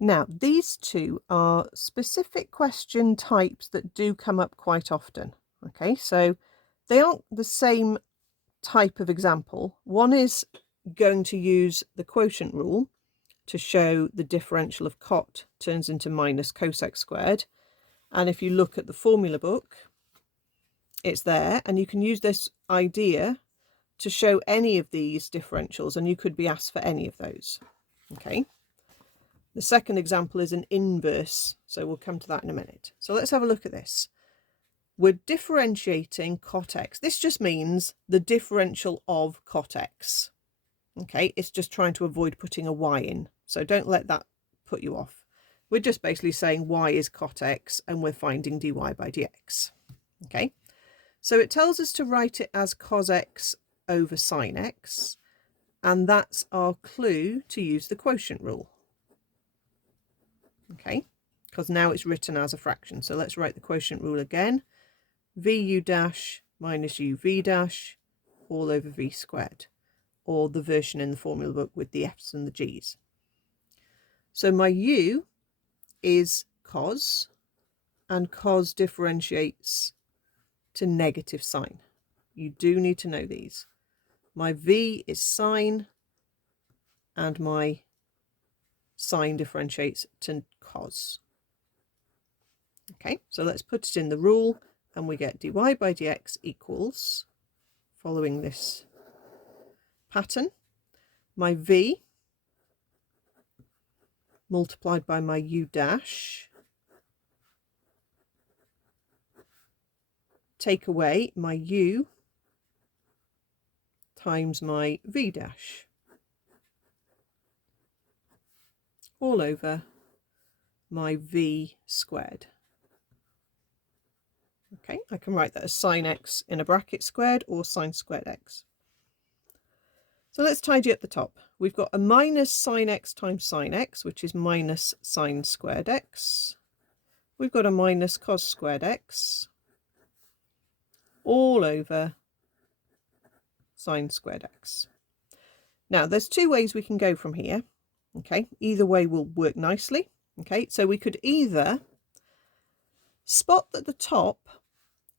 Now, these two are specific question types that do come up quite often. Okay, so they aren't the same type of example. One is going to use the quotient rule to show the differential of cot turns into minus cosec squared. And if you look at the formula book, it's there, and you can use this idea to show any of these differentials, and you could be asked for any of those. Okay. The second example is an inverse, so we'll come to that in a minute. So let's have a look at this. We're differentiating cot x. This just means the differential of cot x. Okay, it's just trying to avoid putting a y in, so don't let that put you off. We're just basically saying y is cot x, and we're finding dy by dx. Okay, so it tells us to write it as cos x over sin x, and that's our clue to use the quotient rule. Okay, because now it's written as a fraction. So let's write the quotient rule again. vu dash minus uv dash all over v squared, or the version in the formula book with the f's and the g's. So my u is cos, and cos differentiates to negative sine. You do need to know these. My v is sine, and my sine differentiates to cos. Okay, so let's put it in the rule, and we get dy by dx equals, following this pattern, my v multiplied by my u dash, take away my u times my v dash, all over my v squared. Okay, I can write that as sine x in a bracket squared or sine squared x. So let's tidy up the top. We've got a minus sine x times sine x, which is minus sine squared x. We've got a minus cos squared x, all over sine squared x. Now, there's two ways we can go from here. Okay, either way will work nicely. Okay, so we could either spot that the top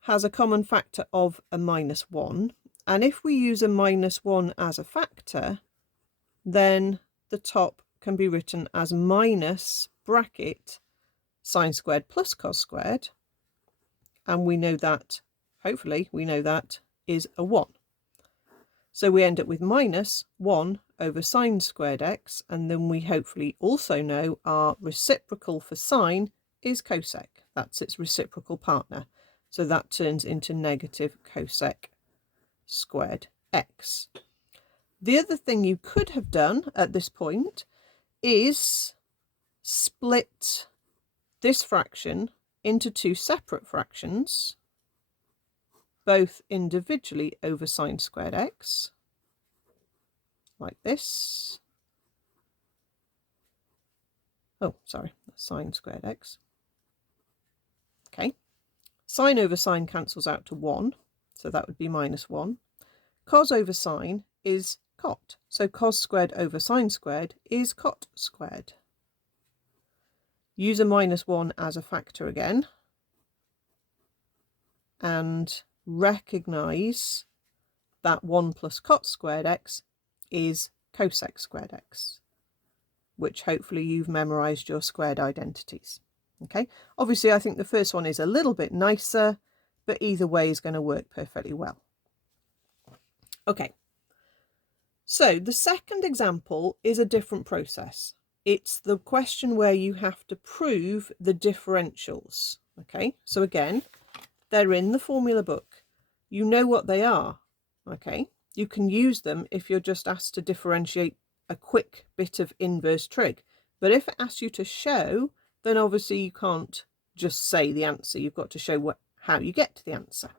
has a common factor of a minus 1, and if we use a minus 1 as a factor, then the top can be written as minus bracket sine squared plus cos squared, and we know that, hopefully we know that is a 1. So we end up with minus 1 over sine squared x, and then we hopefully also know our reciprocal for sine is cosec. That's its reciprocal partner. So that turns into negative cosec squared x. The other thing you could have done at this point is split this fraction into two separate fractions, both individually over sine squared x, like this. Oh, sorry, that's sine squared x. Okay, sine over sine cancels out to 1, so that would be minus 1. Cos over sine is cot, so cos squared over sine squared is cot squared. Use a minus 1 as a factor again, and recognise that 1 plus cot squared x is cosec squared x, which hopefully you've memorised your squared identities. Okay, obviously I think the first one is a little bit nicer, but either way is going to work perfectly well. Okay, so the second example is a different process. It's the question where you have to prove the differentials. Okay, so again, they're in the formula book. You know what they are. Okay, you can use them if you're just asked to differentiate a quick bit of inverse trig. But if it asks you to show, then obviously you can't just say the answer. You've got to show how you get to the answer.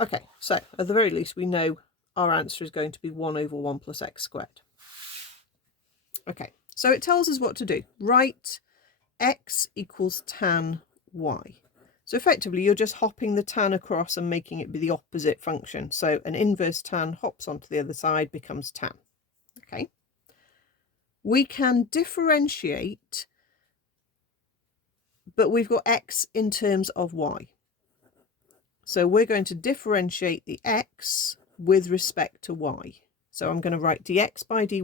Okay, so at the very least we know our answer is going to be 1 over 1 plus x squared. Okay, so it tells us what to do. Write x equals tan y. So effectively you're just hopping the tan across and making it be the opposite function. So an inverse tan hops onto the other side, becomes tan. Okay. we can differentiate, but we've got x in terms of y. So we're going to differentiate the x with respect to y. So I'm going to write dx by dy,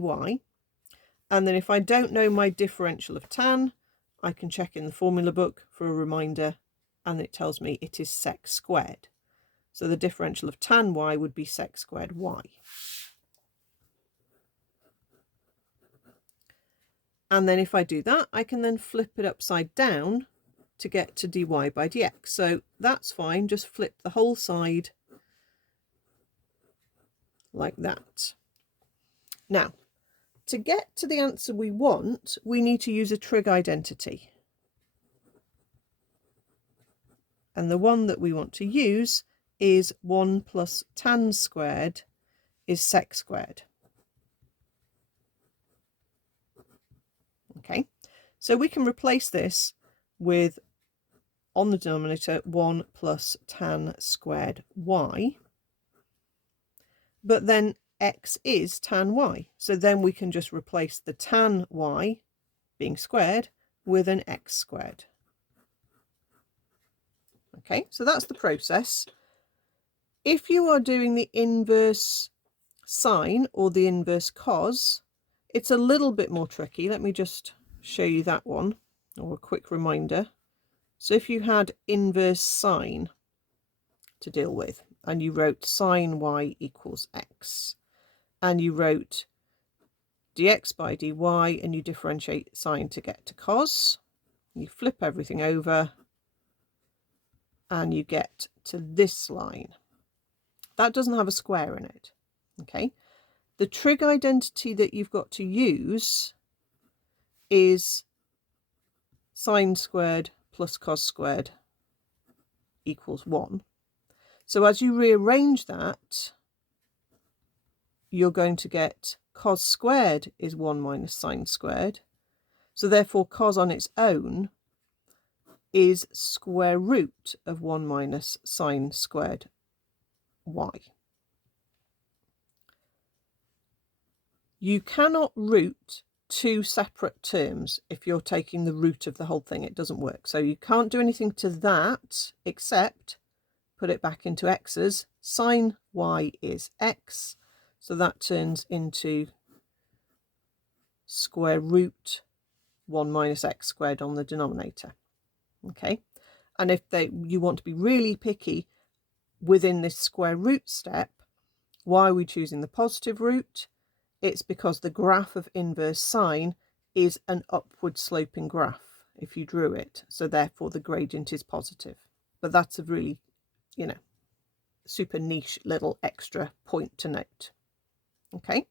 and then if I don't know my differential of tan, I can check in the formula book for a reminder, and it tells me it is sec squared. So the differential of tan y would be sec squared y. And then if I do that, I can then flip it upside down to get to dy by dx. So that's fine, just flip the whole side like that. Now, to get to the answer we want, we need to use a trig identity. And the one that we want to use is 1 plus tan squared is sec squared. Okay, so we can replace this with, on the denominator, 1 plus tan squared y. But then x is tan y. So then we can just replace the tan y being squared with an x squared. Okay, so that's the process. If you are doing the inverse sine or the inverse cos, it's a little bit more tricky. Let me just show you that one, or a quick reminder. So if you had inverse sine to deal with, and you wrote sine y equals x, and you wrote dx by dy, and you differentiate sine to get to cos, you flip everything over, and you get to this line. That doesn't have a square in it. Okay, the trig identity that you've got to use is sine squared plus cos squared equals 1. So as you rearrange that, you're going to get cos squared is 1 minus sine squared. So therefore cos on its own is square root of 1 minus sine squared y. You cannot root two separate terms if you're taking the root of the whole thing. It doesn't work. So you can't do anything to that except put it back into x's. Sine y is x, so that turns into square root 1 minus x squared on the denominator. Okay, and if you want to be really picky within this square root step, why are we choosing the positive root? It's because the graph of inverse sine is an upward sloping graph if you drew it, so therefore the gradient is positive. But that's a really, super niche little extra point to note. Okay,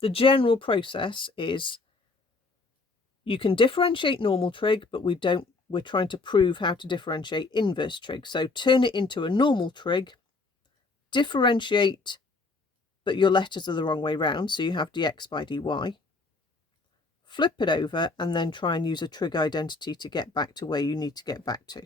the general process is you can differentiate normal trig, but we're trying to prove how to differentiate inverse trig. So turn it into a normal trig, differentiate, but your letters are the wrong way round, so you have dx by dy, flip it over, and then try and use a trig identity to get back to where you need to get back to.